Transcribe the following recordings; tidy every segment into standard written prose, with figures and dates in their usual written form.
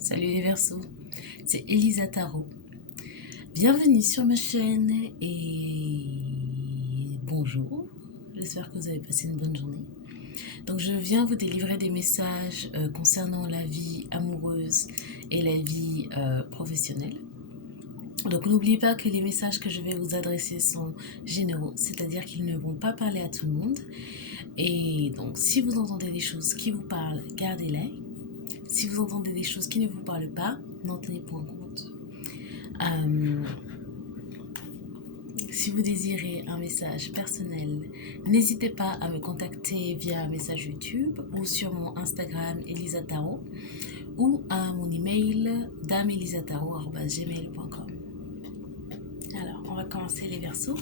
Salut les Verseaux, c'est Elisa Tarot. Bienvenue sur ma chaîne et bonjour. J'espère que vous avez passé une bonne journée. Donc je viens vous délivrer des messages concernant la vie amoureuse et la vie professionnelle. Donc n'oubliez pas que les messages que je vais vous adresser sont généraux, c'est-à-dire qu'ils ne vont pas parler à tout le monde. Et donc si vous entendez des choses qui vous parlent, gardez-les. Si vous entendez des choses qui ne vous parlent pas, n'en tenez point compte. Si vous désirez un message personnel, n'hésitez pas à me contacter via un message YouTube ou sur mon Instagram Elisa Tarot ou à mon email dameelisataro@gmail.com. Alors, on va commencer les Verseaux.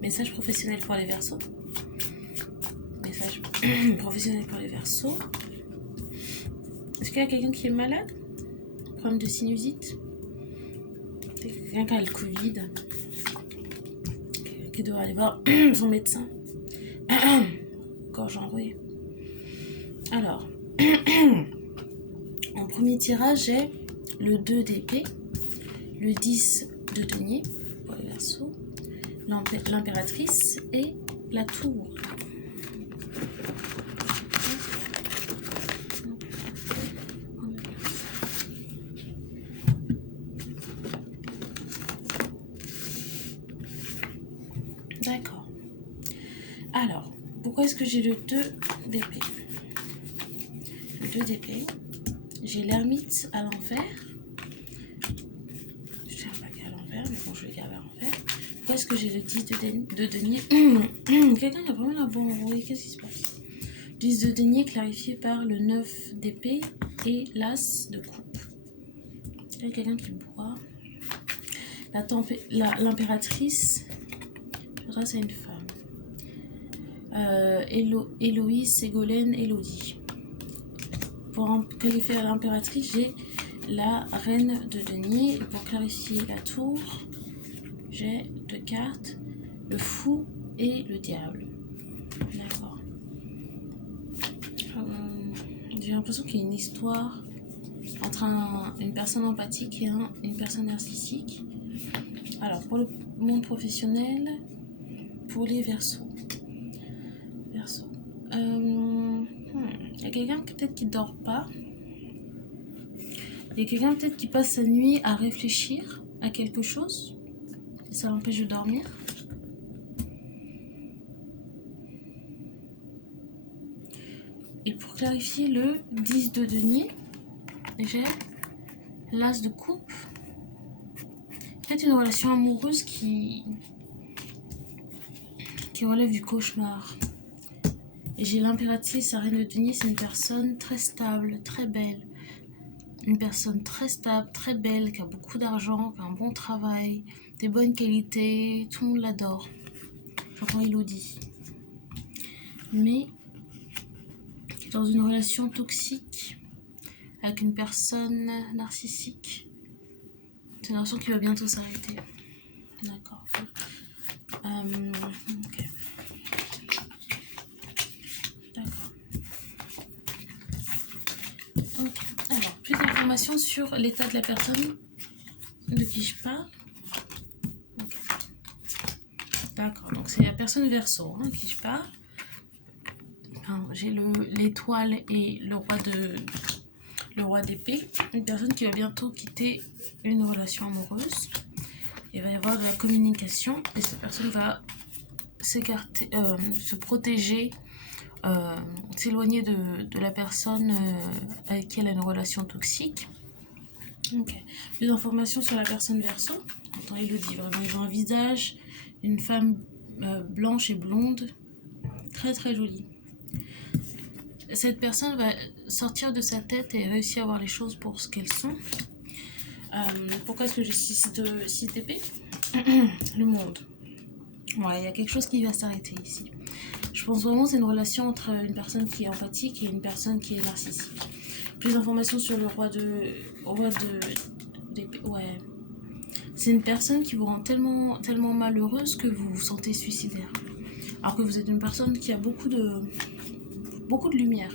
Message professionnel pour les Verseaux. Message professionnel pour les Verseaux. Est-ce qu'il y a quelqu'un qui est malade? Problème de sinusite? Quelqu'un qui a le Covid? Qui doit aller voir son médecin? Gorge enrouée. Alors, en premier tirage, j'ai le 2 d'épée, le 10 de denier pour les Verseaux, l'impératrice et la tour. D'accord. Alors, pourquoi est-ce que j'ai le 2 d'épée? Le 2 d'épée, j'ai l'ermite à l'envers. Je ne sais pas qu'il est à l'envers, mais bon, je le garde à l'envers. Pourquoi est-ce que j'ai le 10 de denier? Quelqu'un qui a vraiment la bonne enrouée, qu'est-ce qui se passe? 10 de denier clarifié par le 9 d'épée et l'as de coupe. Il y a quelqu'un qui boit. L'impératrice, grâce à une femme. Héloïse, Ségolène, Élodie. Pour qualifier l'impératrice, j'ai la reine de denier. Et pour clarifier la tour, j'ai 2 cartes, le fou et le diable. D'accord. J'ai l'impression qu'il y a une histoire entre une personne empathique et une personne narcissique. Alors, pour le monde professionnel, pour les Verseaux. Il y a quelqu'un peut-être qui dort pas. Il y a quelqu'un peut-être qui passe sa nuit à réfléchir à quelque chose. Et ça l'empêche de dormir. Et pour clarifier le 10 de denier, j'ai l'as de coupe. Peut-être une relation amoureuse qui relève du cauchemar. Et j'ai l'impératrice, la reine de denier, c'est une personne très stable, très belle. Une personne très stable, très belle, qui a beaucoup d'argent, qui a un bon travail, des bonnes qualités, tout le monde l'adore. J'entends Élodie. Mais qui est dans une relation toxique avec une personne narcissique. C'est une relation qui va bientôt s'arrêter. D'accord. Ok. D'accord. Ok. Alors, plus d'informations sur l'état de la personne de qui je parle. Okay. D'accord. Donc, c'est la personne Verseau qui je parle. J'ai l'étoile et le roi d'épée. Une personne qui va bientôt quitter une relation amoureuse. Il va y avoir de la communication et cette personne va s'écarter, se protéger, s'éloigner de la personne avec qui elle a une relation toxique. Ok. Plus d'informations sur la personne Verseau. Attends, il le dit vraiment, ils ont un visage, une femme blanche et blonde, très très jolie. Cette personne va sortir de sa tête et réussir à voir les choses pour ce qu'elles sont. Pourquoi est-ce que j'ai 6 d'épée? Le monde. Ouais, il y a quelque chose qui va s'arrêter ici. Je Je pense vraiment que c'est une relation entre une personne qui est empathique et une personne qui est narcissique. Plus d'informations sur le roi d'épée. Ouais. C'est une personne qui vous rend tellement, tellement malheureuse que vous vous sentez suicidaire. Alors que vous êtes une personne qui a beaucoup de lumière.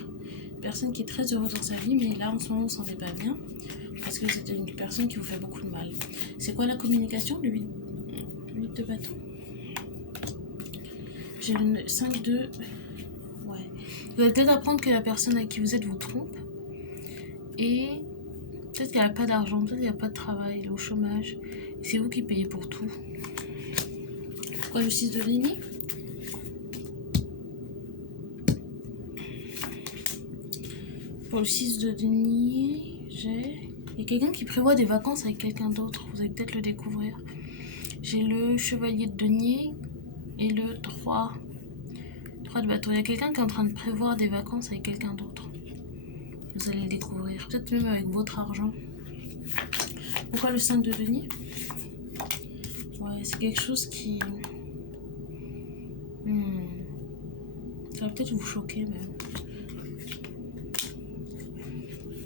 Une personne qui est très heureuse dans sa vie, mais là en ce moment vous ne vous sentez pas bien. Parce que c'est une personne qui vous fait beaucoup de mal. C'est quoi la communication? Le 8 de bâton. J'ai le 5 de... Ouais. Vous allez peut-être apprendre que la personne avec qui vous êtes vous trompe. Et peut-être qu'elle n'a pas d'argent, peut-être qu'elle n'a pas de travail, elle est au chômage. Et c'est vous qui payez pour tout. Pourquoi le 6 de denier? Pour le 6 de denier, j'ai... Il y a quelqu'un qui prévoit des vacances avec quelqu'un d'autre. Vous allez peut-être le découvrir. J'ai le chevalier de denier et le 3 de bateau. Il y a quelqu'un qui est en train de prévoir des vacances avec quelqu'un d'autre. Vous allez le découvrir. Peut-être même avec votre argent. Pourquoi le 5 de denier? Ouais, c'est quelque chose qui... Ça va peut-être vous choquer même.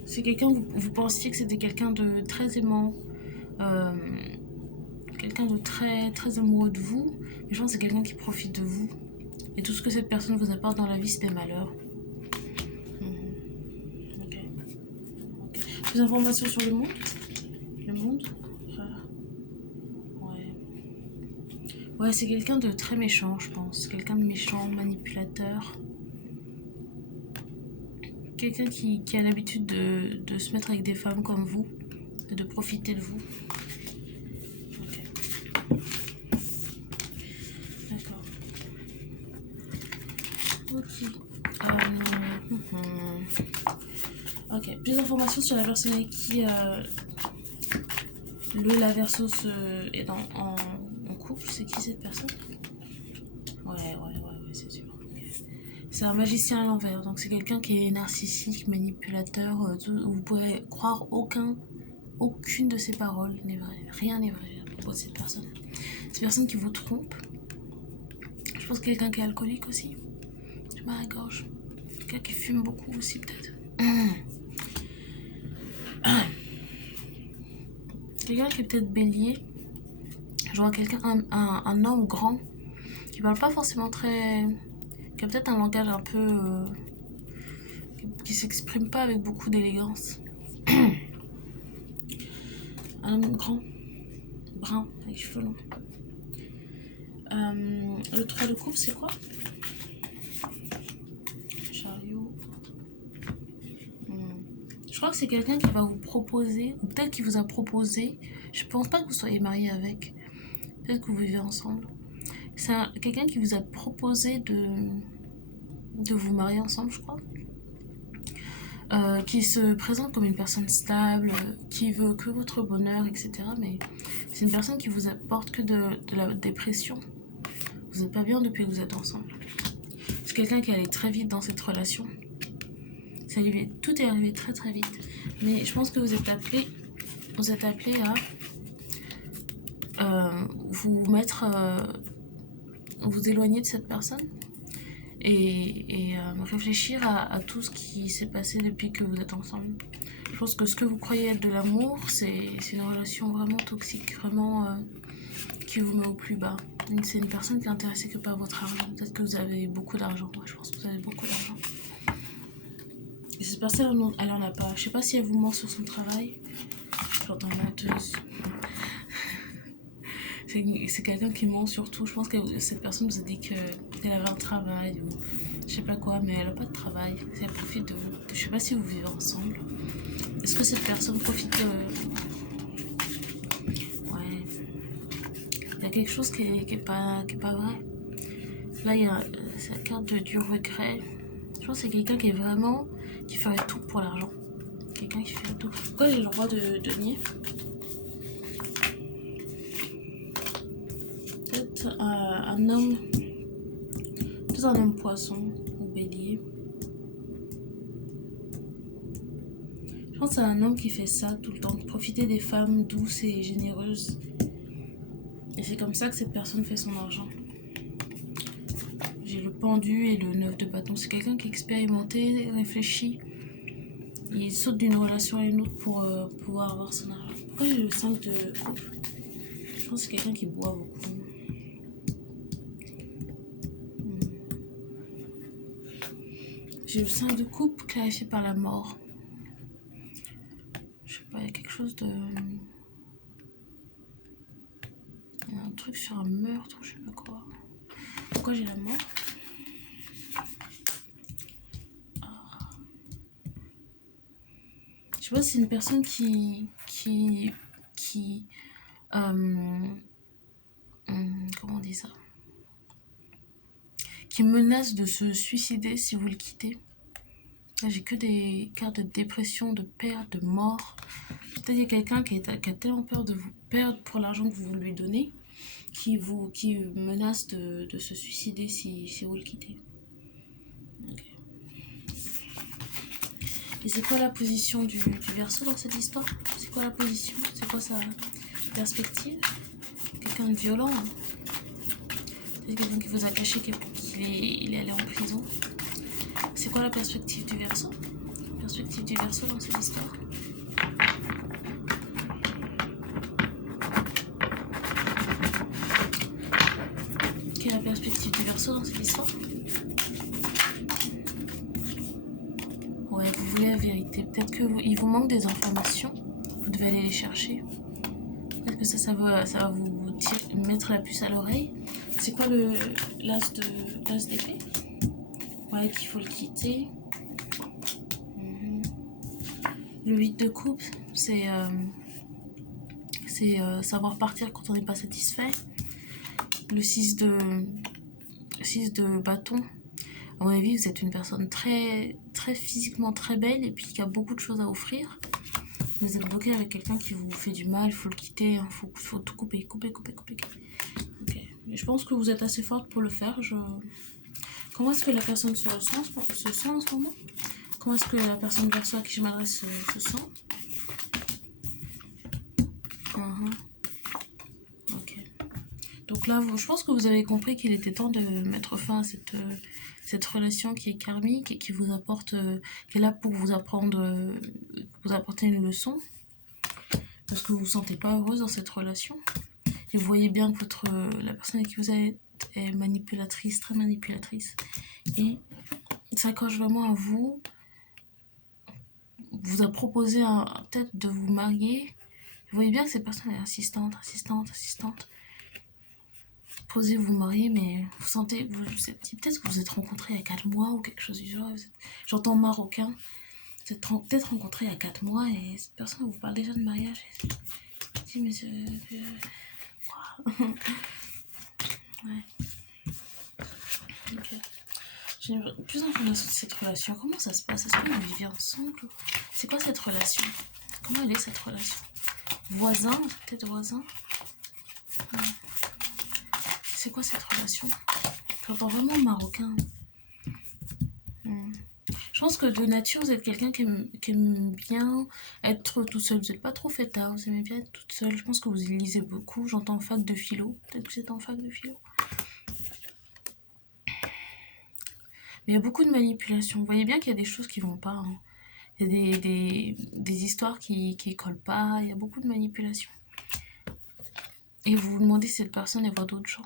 C'est quelqu'un, vous pensiez que c'était quelqu'un de très aimant, quelqu'un de très, très amoureux de vous, mais je pense que c'est quelqu'un qui profite de vous. Et tout ce que cette personne vous apporte dans la vie, c'est des malheurs. Ok. Plus d'informations sur le monde? Le monde? Ouais. Ouais, c'est quelqu'un de très méchant, je pense. Quelqu'un de méchant, manipulateur. Quelqu'un qui a l'habitude de se mettre avec des femmes comme vous, et de profiter de vous. Ok. D'accord. Ok. Ok. Plus d'informations sur la personne avec qui la Verseau est en couple. C'est qui cette personne? Ouais, c'est sûr. C'est un magicien à l'envers, donc c'est quelqu'un qui est narcissique, manipulateur, vous pouvez croire aucune de ses paroles n'est vraie. Rien n'est vrai à propos de cette personne. C'est une personne qui vous trompe. Je pense que quelqu'un qui est alcoolique aussi. Je m'arrête la gorge. Quelqu'un qui fume beaucoup aussi peut-être. Quelqu'un qui est peut-être bélier. Je vois quelqu'un, un homme grand, qui parle pas forcément très... qui a peut-être un langage un peu... qui s'exprime pas avec beaucoup d'élégance. Un homme grand, brun, avec cheveux longs. Le 3 de coupe, c'est quoi? Chariot. Je crois que c'est quelqu'un qui va vous proposer, ou peut-être qui vous a proposé. Je pense pas que vous soyez marié avec. Peut-être que vous vivez ensemble. C'est quelqu'un qui vous a proposé de vous marier ensemble, je crois. Qui se présente comme une personne stable, qui veut que votre bonheur, etc. Mais c'est une personne qui vous apporte que de la dépression. Vous n'êtes pas bien depuis que vous êtes ensemble. C'est quelqu'un qui allait très vite dans cette relation. Tout est arrivé très très vite. Mais je pense que vous êtes appelé à vous mettre, vous éloigner de cette personne et réfléchir à tout ce qui s'est passé depuis que vous êtes ensemble. Je pense que ce que vous croyez être de l'amour, c'est une relation vraiment toxique, vraiment qui vous met au plus bas. C'est une personne qui est intéressée que par votre argent. Peut-être que vous avez beaucoup d'argent. Moi, je pense que vous avez beaucoup d'argent. Et cette personne, elle en a pas. Je sais pas si elle vous ment sur son travail. J'entends menteuse. C'est quelqu'un qui ment surtout. Je pense que cette personne vous a dit qu'elle avait un travail ou je sais pas quoi, mais elle a pas de travail. Elle profite de vous. Je sais pas si vous vivez ensemble. Est-ce que cette personne profite de... Ouais. Il y a quelque chose qui est pas vrai. Là, il y a la carte du regret. Je pense que c'est quelqu'un qui est vraiment... qui ferait tout pour l'argent. Quelqu'un qui fait tout. Pourquoi j'ai le roi de denier? Peut-être un homme... Peut-être un homme poisson ou bélier. Je pense que c'est un homme qui fait ça tout le temps. Profiter des femmes douces et généreuses. Et c'est comme ça que cette personne fait son argent. J'ai le pendu et le 9 de bâton. C'est quelqu'un qui est expérimenté, réfléchit. Il saute d'une relation à une autre pour pouvoir avoir son argent. Pourquoi j'ai le 5 de coupe? Je pense que c'est quelqu'un qui boit beaucoup. J'ai le 5 de coupe clarifié par la mort. Je sais pas, il y a quelque chose de... Il y a un truc sur un meurtre ou je sais pas quoi. Pourquoi j'ai la mort? Je sais pas si c'est une personne comment on dit ça? Qui menace de se suicider si vous le quittez. Là, j'ai que des cartes de dépression, de perte, de mort. Peut-être qu'il y a quelqu'un qui a tellement peur de vous perdre pour l'argent que vous lui donnez, qui menace de se suicider si vous le quittez. Okay. Et c'est quoi la position du Verseau dans cette histoire? C'est quoi la position? C'est quoi sa perspective? Quelqu'un de violent, hein. C'est quelqu'un qui vous a caché qu'il est allé en prison. C'est quoi la perspective du Verseau? La perspective du Verseau dans cette histoire? Quelle est la perspective du Verseau dans cette histoire? Ouais, vous voulez la vérité. Peut-être qu'il vous manque des informations. Vous devez aller les chercher. Peut-être que ça va vous mettre la puce à l'oreille. C'est quoi l'as d'épée? Ouais, qu'il faut le quitter. Le 8 de coupe, c'est savoir partir quand on n'est pas satisfait. Le 6 de bâton. À mon avis, vous êtes une personne très, très physiquement très belle et puis qui a beaucoup de choses à offrir. Vous êtes bloqué avec quelqu'un qui vous fait du mal, il faut le quitter, il faut tout couper. Ok. Mais je pense que vous êtes assez forte pour le faire. Comment est-ce que la personne se sent en ce moment? Comment est-ce que la personne Verseau à qui je m'adresse se sent? Ok. Donc là, je pense que vous avez compris qu'il était temps de mettre fin à cette relation qui est karmique et qui vous apporte, qui est là pour vous apprendre, vous apporter une leçon. Parce que vous ne vous sentez pas heureuse dans cette relation. Et vous voyez bien que la personne avec qui vous êtes est manipulatrice, très manipulatrice. Et ça coche vraiment à vous. Vous a proposé peut-être de vous marier. Vous voyez bien que cette personne est insistante. Posez vous marier, mais vous sentez, peut-être que vous êtes rencontrés il y a 4 mois ou quelque chose du genre. J'entends marocain. Vous êtes peut-être rencontrés il y a 4 mois et cette personne vous parle déjà de mariage. Je dis, mais ouais. Ok. J'ai plus d'informations sur cette relation. Comment ça se passe? Est-ce que vous vivez ensemble? C'est quoi cette relation? Comment elle est cette relation? Voisin? Peut-être voisin? C'est quoi cette relation? J'entends vraiment marocain. Je pense que de nature, vous êtes quelqu'un qui aime bien être tout seul. Vous n'êtes pas trop fêtard, vous aimez bien être toute seule. Je pense que vous lisez beaucoup. J'entends fac de philo. Peut-être que vous êtes en fac de philo. Mais il y a beaucoup de manipulation. Vous voyez bien qu'il y a des choses qui vont pas. Hein. Il y a des histoires qui collent pas. Il y a beaucoup de manipulation. Et vous vous demandez si cette personne, elle voit d'autres gens.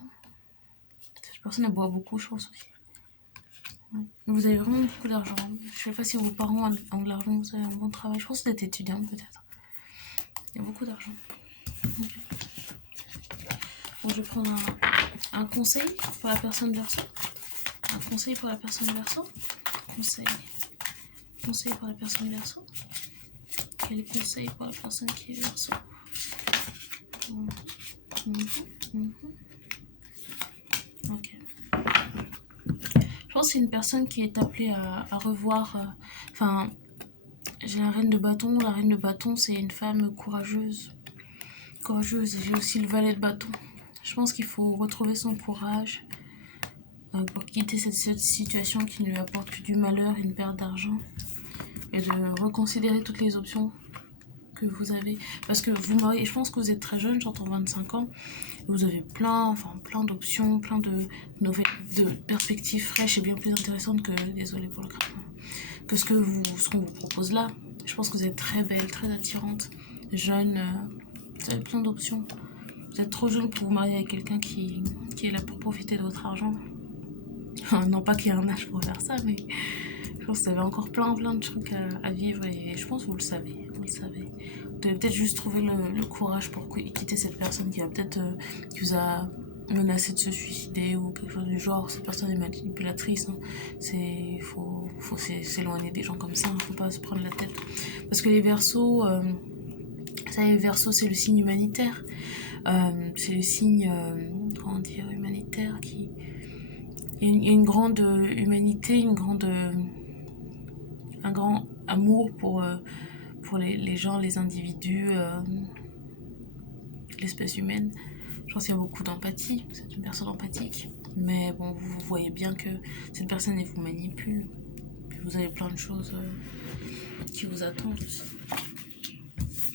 Cette personne, elle boit beaucoup, je pense aussi. Ouais. Vous avez vraiment beaucoup d'argent. Je sais pas si vos parents ont de l'argent, vous avez un bon travail. Je pense que vous êtes étudiant, peut-être. Il y a beaucoup d'argent. Okay. Bon, je vais prendre un conseil pour la personne Verseau. Un conseil pour la personne Verseau. Conseil pour la personne Verseau. Quel conseil pour la personne qui est Verseau? Ok. Je pense que c'est une personne qui est appelée à revoir. Enfin, j'ai la reine de bâton. La reine de bâton, c'est une femme courageuse. J'ai aussi le valet de bâton. Je pense qu'il faut retrouver son courage pour quitter cette situation qui ne lui apporte que du malheur et une perte d'argent. Et de reconsidérer toutes les options que vous avez. Parce que vous mariez, je pense que vous êtes très jeune, j'entends 25 ans. Vous avez plein d'options, plein de perspectives fraîches et bien plus intéressantes que, désolé pour le craquement, que ce qu'on vous propose là. Je pense que vous êtes très belle, très attirante, jeune, vous avez plein d'options. Vous êtes trop jeune pour vous marier avec quelqu'un qui est là pour profiter de votre argent. Non pas qu'il y ait un âge pour faire ça, mais je pense que vous avez encore plein de trucs à vivre et je pense que vous le savez. Vous devez peut-être juste trouver le courage pour quitter cette personne qui va peut-être qui vous a menacé de se suicider ou quelque chose du genre. Cette personne est manipulatrice. Hein. Faut s'éloigner des gens comme ça. Faut pas se prendre la tête. Parce que les Verseaux, les Verseaux, c'est le signe humanitaire. C'est le signe, comment dire, humanitaire qui... Il y a une grande humanité, un grand amour pour les gens, les individus, l'espèce humaine. Je pense qu'il y a beaucoup d'empathie, c'est une personne empathique. Mais bon, vous voyez bien que cette personne, elle vous manipule. Puis vous avez plein de choses qui vous attendent aussi.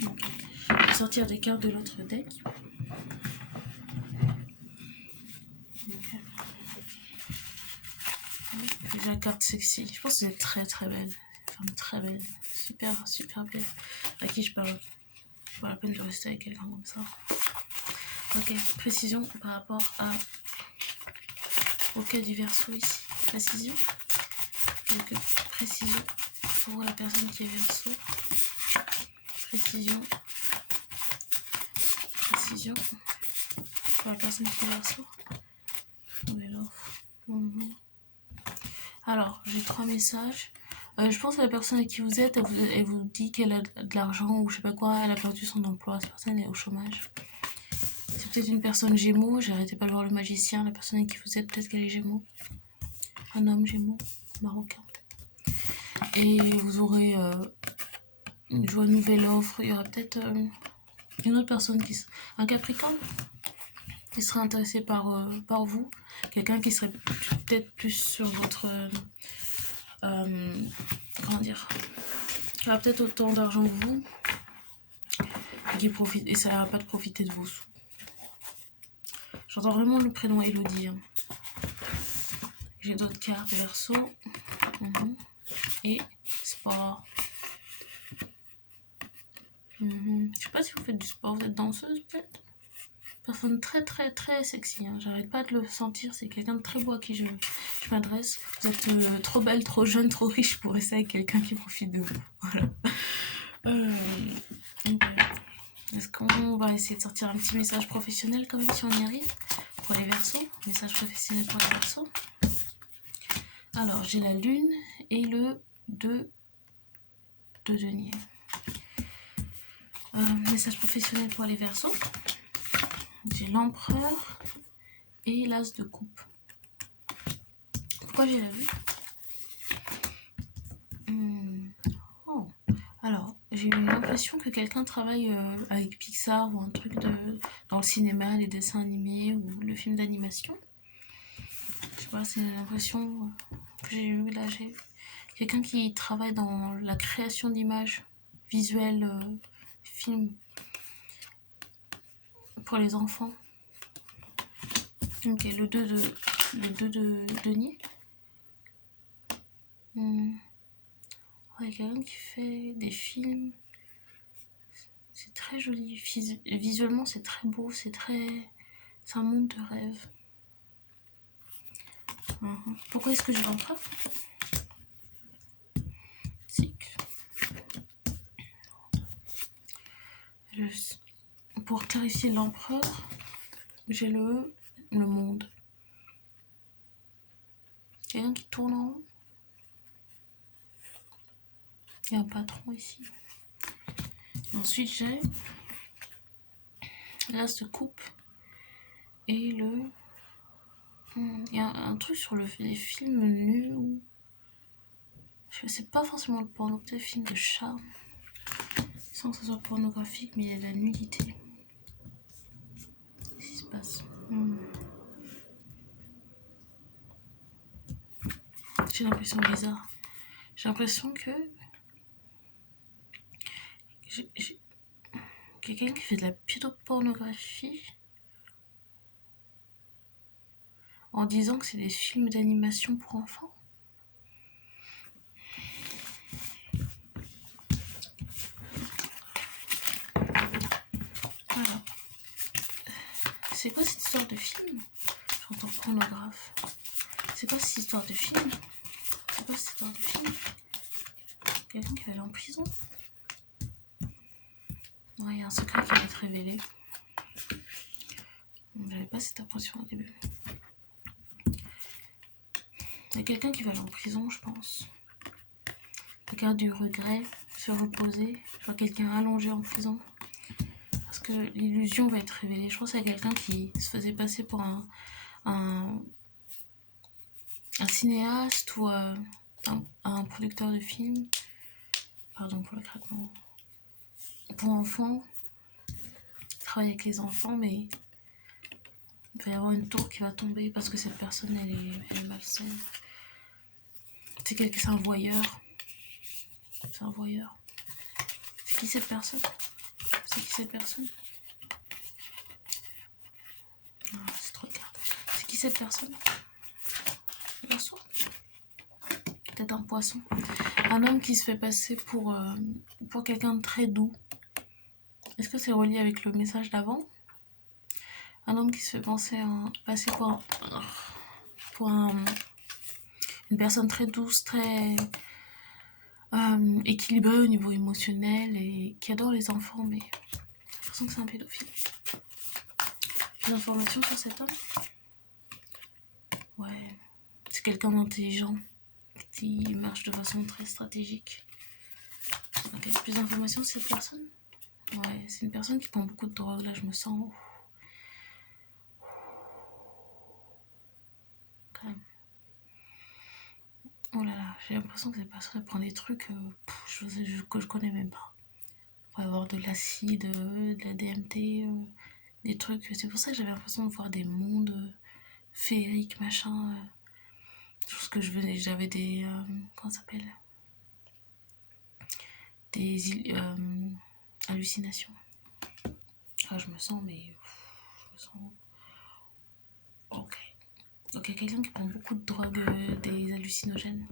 Okay. Je vais sortir des cartes de l'autre deck. Okay. La carte sexy. Je pense que c'est très très belle. Femme très belle. Super belle. À qui je parle? Pas la peine de rester avec quelqu'un comme ça. Ok, précision par rapport au cas du Verseau ici. Précision. Quelques précisions pour la personne qui est Verseau. Précision pour la personne qui est Verseau. Alors, j'ai 3 messages. Je pense que la personne avec qui vous êtes, elle vous dit qu'elle a de l'argent ou je sais pas quoi, elle a perdu son emploi, cette personne est au chômage. C'est peut-être une personne Gémeaux, j'arrêtais pas de voir le magicien, la personne avec qui vous êtes, peut-être qu'elle est Gémeaux. Un homme Gémeaux, marocain peut-être. Et vous aurez une nouvelle offre, il y aura peut-être une autre personne, un Capricorne, qui serait intéressé par vous, quelqu'un qui serait peut-être plus sur votre... comment dire, qui aura peut-être autant d'argent que vous et qui profite, et ça n'ira pas de profiter de vos sous. J'entends vraiment le prénom Elodie. Hein. J'ai d'autres cartes, Verseau. Et sport. Je sais pas si vous faites du sport, vous êtes danseuse peut-être. Personne très très très sexy, hein. J'arrête pas de le sentir, c'est quelqu'un de très beau à qui je m'adresse. Vous êtes trop belle, trop jeune, trop riche pour rester avec quelqu'un qui profite de vous. Voilà. Est-ce qu'on va essayer de sortir un petit message professionnel quand même si on y arrive pour les Verseaux? Message professionnel pour les Verseaux. Alors j'ai la lune et le 2 de denier. Message professionnel pour les Verseaux. J'ai l'empereur et l'as de coupe. Pourquoi j'ai la vue? Oh. Alors, j'ai eu l'impression que quelqu'un travaille avec Pixar ou un truc dans le cinéma, les dessins animés ou le film d'animation. Je sais pas, c'est l'impression que j'ai eue là. J'ai quelqu'un qui travaille dans la création d'images visuelles, films pour les enfants. Ok, le 2 de denier. Il y a quelqu'un qui fait des films. C'est très joli. Visuellement, c'est très beau. C'est un monde de rêve. Pourquoi est-ce que j'ai l'empereur? Cycle. Pour clarifier l'empereur, j'ai le monde. Quelqu'un qui tourne en haut. Il y a un patron ici. Ensuite, j'ai l'as de coupe et le... Il y a un truc sur les films nus ou... C'est pas forcément le porno, peut-être film de chat. Sans que ce soit pornographique, mais il y a de la nudité. Qu'est-ce qui se passe? J'ai l'impression bizarre. J'ai l'impression que... Quelqu'un qui fait de la pédopornographie en disant que c'est des films d'animation pour enfants. Voilà. C'est quoi cette histoire de film? J'entends pornographe. C'est quoi cette histoire de film? C'est quoi cette histoire de film? Quelqu'un qui va aller en prison? Ouais, il y a un secret qui va être révélé. J'avais pas cette impression au début. Il y a quelqu'un qui va aller en prison, je pense. Quelqu'un du regret, se reposer. Je vois quelqu'un allongé en prison. Parce que l'illusion va être révélée. Je pense qu'il y a quelqu'un qui se faisait passer pour un cinéaste ou un producteur de films. Pardon pour le craquement. Pour enfants. Il travaille avec les enfants, mais il va y avoir une tour qui va tomber parce que cette personne, elle est malsaine. C'est un voyeur. C'est un voyeur. C'est qui cette personne? C'est qui cette personne? Ah, c'est trop de cartes. C'est qui cette personne? Poisson. Peut-être un poisson. Un homme qui se fait passer pour quelqu'un de très doux. Est-ce que c'est relié avec le message d'avant? Un homme qui se fait passer pour une personne très douce, très équilibrée au niveau émotionnel et qui adore les enfants, mais j'ai l'impression que c'est un pédophile. Des informations sur cet homme? Ouais, c'est quelqu'un d'intelligent qui marche de façon très stratégique. Ok, plus d'informations sur cette personne? Ouais, c'est une personne qui prend beaucoup de drogue, là je me sens... Quand même. Oh là là, j'ai l'impression que cette personne prend des trucs que je connais même pas. Il va y avoir de l'acide, de la DMT, des trucs... C'est pour ça que j'avais l'impression de voir des mondes féeriques, machin... Chose que j'avais des... comment ça s'appelle? Des hallucinations. Ah, je me sens, mais... Je me sens... Ok. Donc il y a quelqu'un qui prend beaucoup de drogue, des hallucinogènes.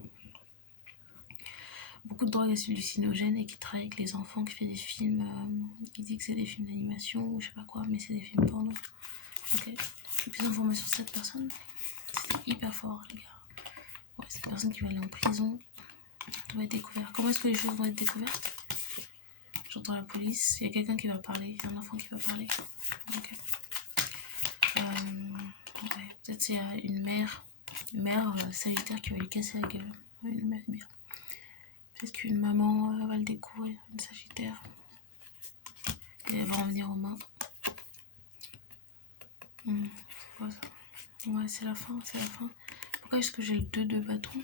Beaucoup de drogue hallucinogènes et qui travaille avec les enfants, qui fait des films... qui dit que c'est des films d'animation ou je sais pas quoi, mais c'est des films porno. Ok. Plus d'informations sur cette personne. C'est hyper fort, les gars. Ouais, cette personne qui va aller en prison doit être découverte. Comment est-ce que les choses vont être découvertes? J'entends la police, il y a quelqu'un qui va parler, il y a un enfant qui va parler. Ok. Ouais, peut-être c'est une mère sagittaire qui va lui casser la gueule. Une mère bien. Peut-être qu'une maman va le découvrir, une sagittaire. Et elle va en venir aux mains. Quoi ça? Ouais, c'est la fin, c'est la fin. Pourquoi est-ce que j'ai le 2 de bâton?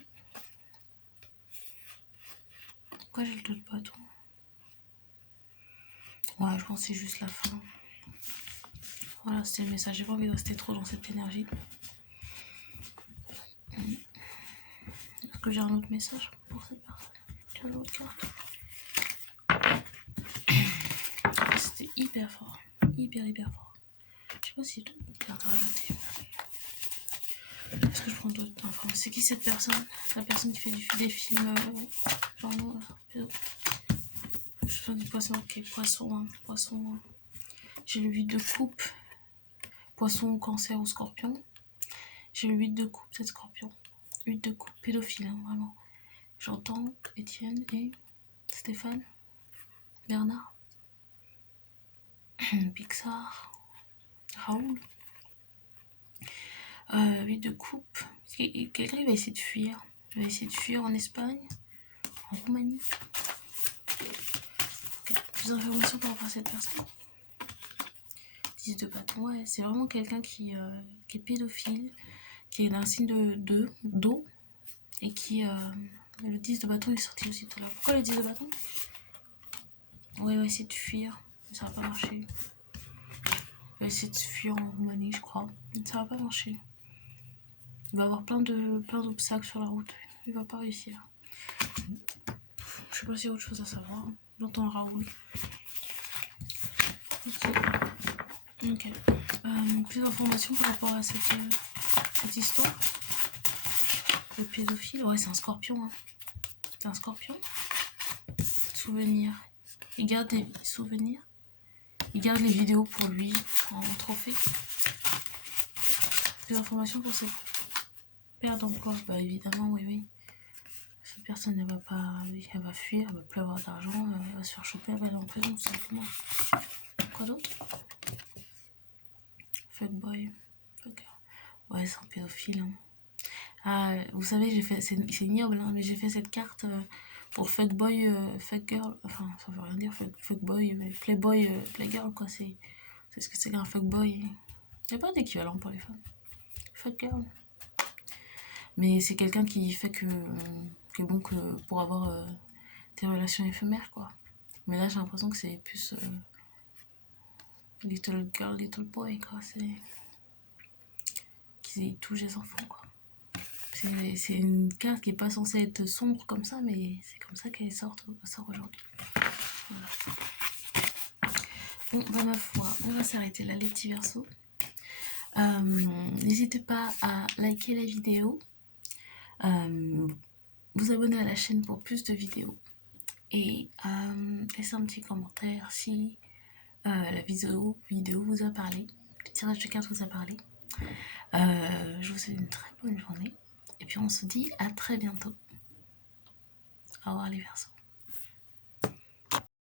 Pourquoi j'ai le 2 de bâton? Ouais, je pense que c'est juste la fin. Voilà, c'était le message. J'ai pas envie de rester trop dans cette énergie. Est-ce que j'ai un autre message pour cette personne? J'ai une autre carte. C'était hyper fort. Hyper fort. Je sais pas si j'ai d'autres cartes à rajouter. Est-ce que je prends d'autres infos? C'est qui cette personne? La personne qui fait des films porno. Je fais du poisson. Ok, poisson. Poisson. J'ai le 8 de coupe. Poisson, cancer ou scorpion. J'ai le 8 de coupe, c'est scorpion. 8 de coupe, pédophile, hein, vraiment. J'entends Étienne et Stéphane, Bernard, Pixar, Raoul. 8 de coupe. Quelqu'un va essayer de fuir. Il va essayer de fuir en Espagne, en Roumanie. Okay. Plus d'informations par rapport à cette personne. 10 de bâton, ouais, c'est vraiment quelqu'un qui est pédophile, qui est d'un signe d'eau, et qui... le 10 de bâton il est sorti aussi tout là. Pourquoi le 10 de bâton? Ouais, il va essayer de fuir, mais ça va pas marcher. Il va essayer de fuir en Roumanie, je crois. Ça va pas marcher. Il va avoir plein d'obstacles sur la route. Il va pas réussir. Je sais pas s'il y a autre chose à savoir. J'entends Raoul. Ok. Plus d'informations par rapport à cette cette histoire de pédophile. Ouais, c'est un scorpion. Hein. C'est un scorpion. Souvenir. Il garde des souvenirs. Il garde les vidéos pour lui en trophée. Des informations pour ses pères d'emploi. Bah évidemment, oui. Cette personne, elle va pas, elle va fuir, elle va plus avoir d'argent, elle va se faire choper, elle va aller en prison tout simplement. Quoi d'autre? Fuckboy. Ouais, c'est un pédophile. Hein. Ah, vous savez, j'ai fait, c'est ignoble, hein, mais j'ai fait cette carte pour fuckboy, fuckgirl, enfin, ça veut rien dire, fuckboy, mais playboy, playgirl, quoi, c'est ce que c'est qu'un fuckboy. Il n'y a pas d'équivalent pour les femmes. Fuckgirl. Mais c'est quelqu'un qui fait que bon, que pour avoir des relations éphémères, quoi. Mais là, j'ai l'impression que c'est plus little girl, little boy, quoi, c'est qu'ils touchent les enfants, quoi. C'est une carte qui est pas censée être sombre comme ça, mais c'est comme ça qu'elle sort aujourd'hui. Voilà. Bon, bah ma foi, on va s'arrêter là, les petits versos. N'hésitez pas à liker la vidéo, vous abonner à la chaîne pour plus de vidéos et laisser un petit commentaire si la vidéo vous a parlé, le tirage de cartes vous a parlé. Je vous souhaite une très bonne journée. Et puis on se dit à très bientôt. Au revoir les Verseaux.